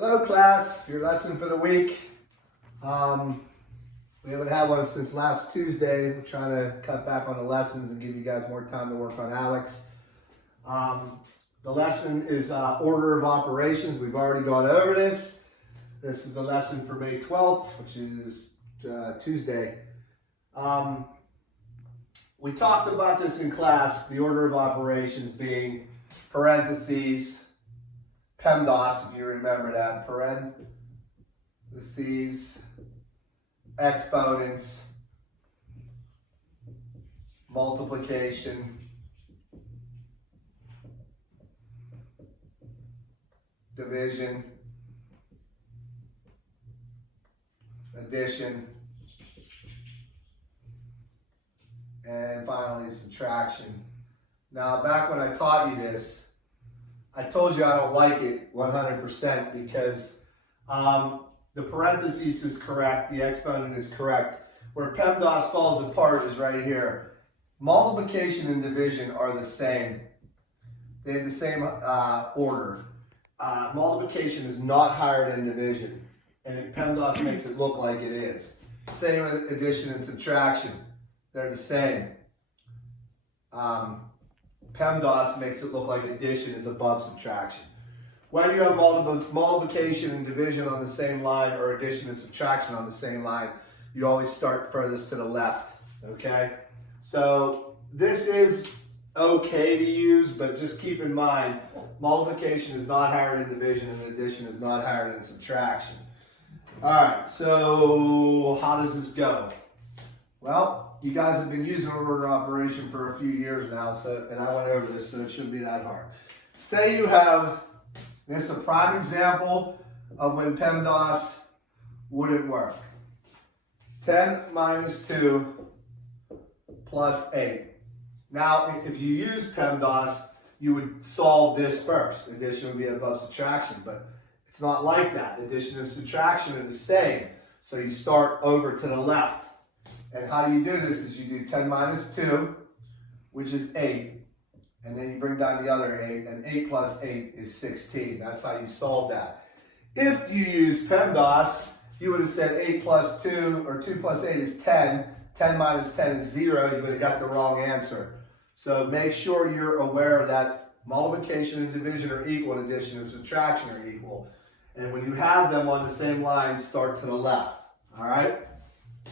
Hello class, your lesson for the week. We haven't had one since last Tuesday. We're trying to cut back on the lessons and give you guys more time to work on ALEKS. The lesson is order of operations. We've already gone over this. This is the lesson for May 12th, which is Tuesday. We talked about this in class, the order of operations being parentheses, PEMDAS, if you remember that, parentheses, exponents, multiplication, division, addition, and finally subtraction. Now, back when I taught you this, I told you I don't like it 100% because the parentheses is correct, the exponent is correct. Where PEMDAS falls apart is right here. Multiplication and division are the same. They have the same order. Multiplication is not higher than division, and PEMDAS makes it look like it is. Same with addition and subtraction. They're the same. PEMDAS makes it look like addition is above subtraction. When you have multiplication and division on the same line or addition and subtraction on the same line, you always start furthest to the left, okay? So this is okay to use, but just keep in mind, multiplication is not higher than division and addition is not higher than subtraction. All right, so how does this go? Well, you guys have been using order of operation for a few years now, and I went over this, so it shouldn't be that hard. Say you have, this is a prime example of when PEMDAS wouldn't work. 10 minus 2 plus 8. Now, if you use PEMDAS, you would solve this first. Addition would be above subtraction, but it's not like that. Addition and subtraction are the same. So you start over to the left. And how you do this is you do 10 minus 2, which is 8. And then you bring down the other 8, and 8 plus 8 is 16. That's how you solve that. If you use PEMDAS, you would have said 8 plus 2, or 2 plus 8 is 10. 10 minus 10 is 0. You would have got the wrong answer. So make sure you're aware that multiplication and division are equal, and addition and subtraction are equal. And when you have them on the same line, start to the left. All right?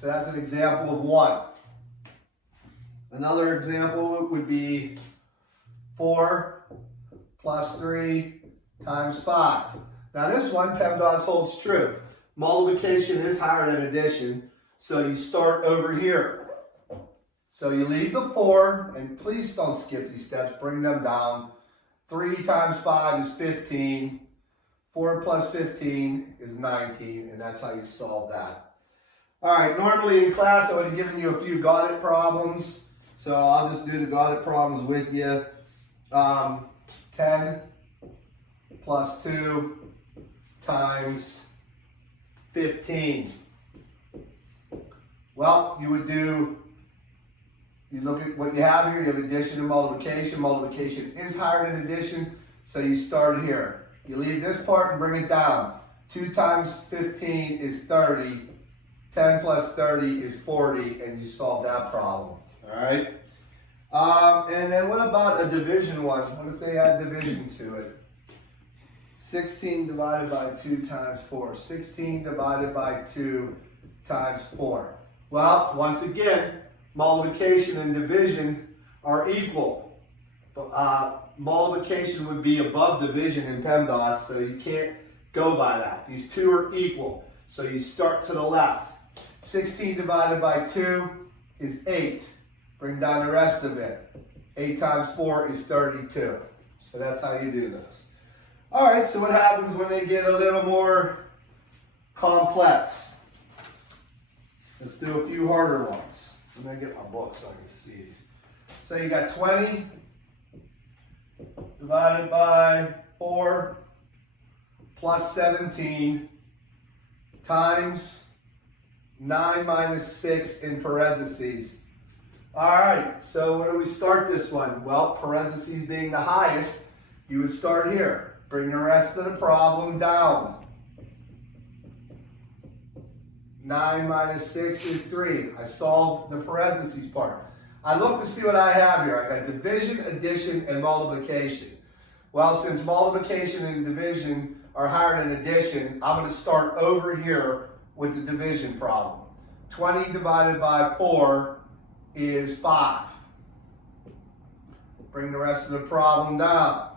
So that's an example of one. Another example would be 4 plus 3 times 5. Now this one, PEMDAS holds true. Multiplication is higher than addition, so you start over here. So you leave the 4, and please don't skip these steps, bring them down. 3 times 5 is 15. 4 plus 15 is 19, and that's how you solve that. All right, normally in class I would have given you a few got it problems, so I'll just do the got it problems with you. 10 plus 2 times 15. Well, you look at what you have here, you have addition and multiplication. Multiplication is higher than addition, so you start here. You leave this part and bring it down. 2 times 15 is 30. 10 plus 30 is 40, and you solve that problem, all right? And then what about a division one? What if they add division to it? 16 divided by 2 times 4. 16 divided by 2 times 4. Well, once again, multiplication and division are equal. Multiplication would be above division in PEMDAS, so you can't go by that. These two are equal, so you start to the left. 16 divided by 2 is 8. Bring down the rest of it. 8 times 4 is 32. So that's how you do this. All right, so what happens when they get a little more complex? Let's do a few harder ones. I'm going to get my book so I can see these. So you got 20 divided by 4 plus 17 times 9 minus 6 in parentheses. All right, so where do we start this one? Well, parentheses being the highest, you would start here. Bring the rest of the problem down. 9 minus 6 is 3. I solved the parentheses part. I look to see what I have here. I got division, addition, and multiplication. Well, since multiplication and division are higher than addition, I'm going to start over here with the division problem. 20 divided by 4 is 5. Bring the rest of the problem down.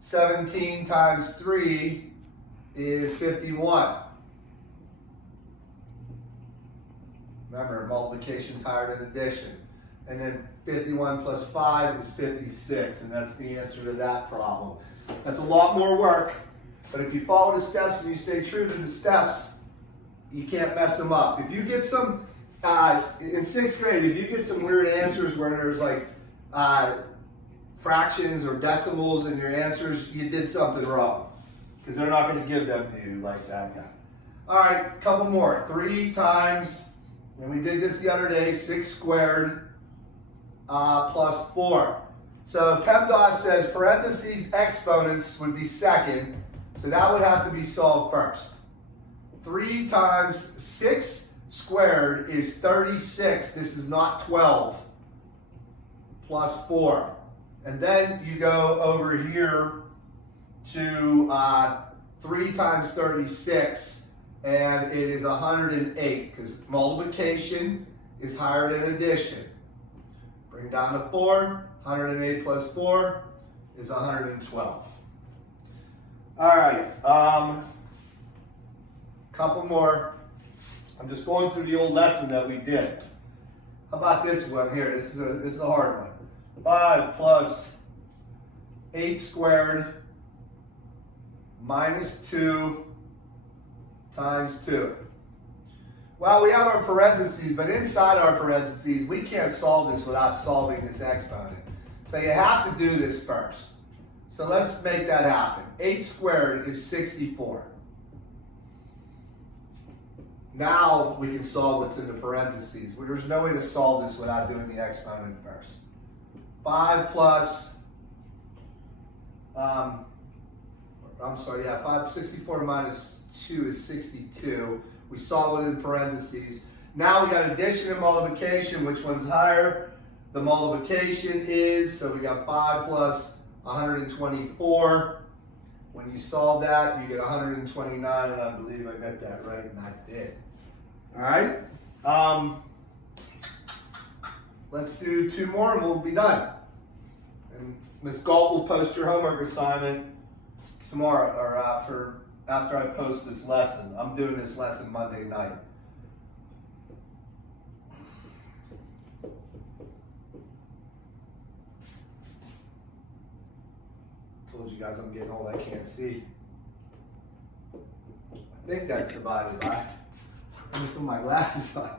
17 times 3 is 51. Remember, multiplication is higher than addition. And then 51 plus 5 is 56, and that's the answer to that problem. That's a lot more work, but if you follow the steps and you stay true to the steps, you can't mess them up. If you get some, in 6th grade, if you get some weird answers where there's like fractions or decimals in your answers, you did something wrong, because they're not going to give them to you like that yet. All right, couple more. 3 times, and we did this the other day, 6 squared plus 4. So PEMDAS says parentheses exponents would be second, so that would have to be solved first. 3 times 6 squared is 36. This is not 12. Plus 4. And then you go over here to 3 times 36, and it is 108, because multiplication is higher than addition. Bring down to 4. 108 plus 4 is 112. All right, couple more. I'm just going through the old lesson that we did. How about this one here? This is a hard one. 5 plus 8 squared minus 2 times 2. Well, we have our parentheses, but inside our parentheses, we can't solve this without solving this exponent. So you have to do this first. So let's make that happen. 8 squared is 64. Now we can solve what's in the parentheses. There's no way to solve this without doing the exponent first. 5 plus, 64 minus 2 is 62. We solve it in parentheses. Now we got addition and multiplication. Which one's higher? The multiplication is, so we got 5 plus 124. When you solve that, you get 129, and I believe I got that right, and I did. All right? Let's do 2 more and we'll be done. And Ms. Galt will post your homework assignment tomorrow, or after I post this lesson. I'm doing this lesson Monday night. Told you guys I'm getting old, I can't see. I think that's divided by. Let me put my glasses on.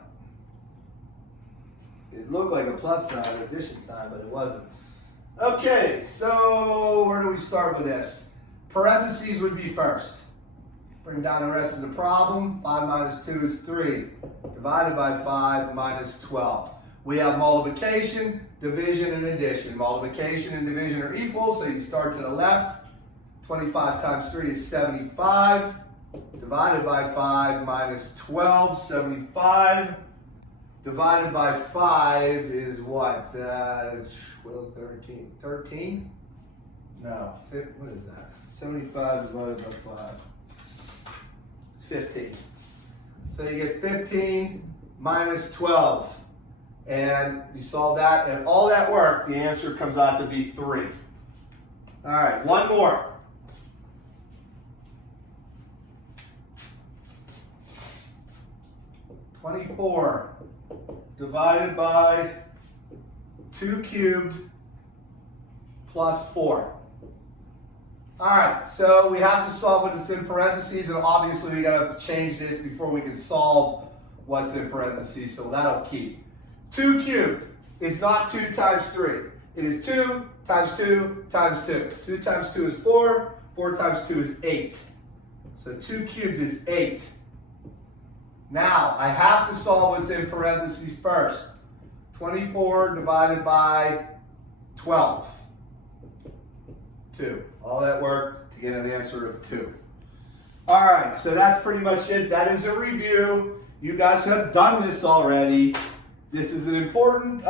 It looked like a plus sign or addition sign, but it wasn't. Okay, so where do we start with this? Parentheses would be first. Bring down the rest of the problem. 5 minus 2 is 3. Divided by 5 minus 12. We have multiplication, division, and addition. Multiplication and division are equal, so you start to the left. 25 times 3 is 75. Divided by 5 minus 12, 75. Divided by 5 is what? 12, 13. 13? No, what is that? 75 divided by 5. It's 15. So you get 15 minus 12. And you solve that, and all that work, the answer comes out to be 3. All right, one more. (24) divided by 2 cubed plus 4. All right, so we have to solve what is in parentheses, and obviously we got to change this before we can solve what's in parentheses, so that'll keep. 2 cubed is not 2 times 3. It is 2 times 2 times 2. 2 times 2 is 4. 4 times 2 is 8. So 2 cubed is 8. Now, I have to solve what's in parentheses first. 24 divided by 12. 2. All that work to get an answer of 2. All right, so that's pretty much it. That is a review. You guys have done this already. This is an important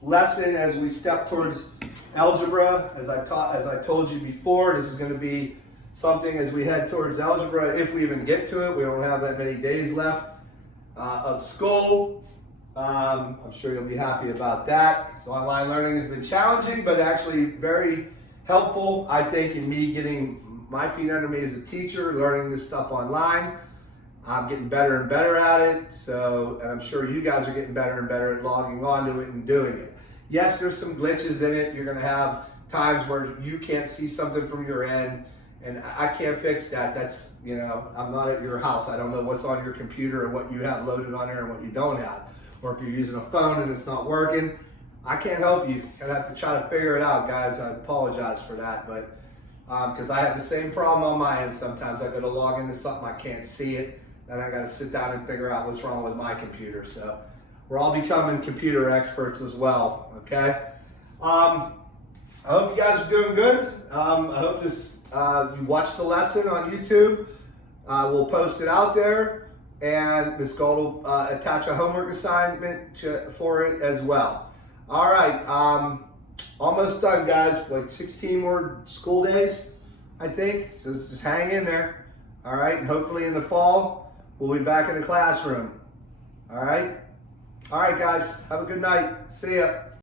lesson as we step towards algebra. As I told you before, this is going to be something as we head towards algebra. If we even get to it, we don't have that many days left of school. I'm sure you'll be happy about that. So online learning has been challenging, but actually very helpful, I think, in me getting my feet under me as a teacher, learning this stuff online. I'm getting better and better at it. So, and I'm sure you guys are getting better and better at logging onto it and doing it. Yes, there's some glitches in it. You're going to have times where you can't see something from your end, and I can't fix that. That's, you know, I'm not at your house. I don't know what's on your computer or what you have loaded on there and what you don't have. Or if you're using a phone and it's not working, I can't help you. I have to try to figure it out, guys. I apologize for that, but because I have the same problem on my end. Sometimes I go to log into something, I can't see it, then I got to sit down and figure out what's wrong with my computer. So we're all becoming computer experts as well, okay? I hope you guys are doing good. I hope this you watched the lesson on YouTube. We'll post it out there, and Ms. Gold will attach a homework assignment for it as well. All right, almost done, guys. Like 16 more school days, I think. So just hang in there. All right, and hopefully in the fall, we'll be back in the classroom. All right? All right, guys, have a good night. See ya.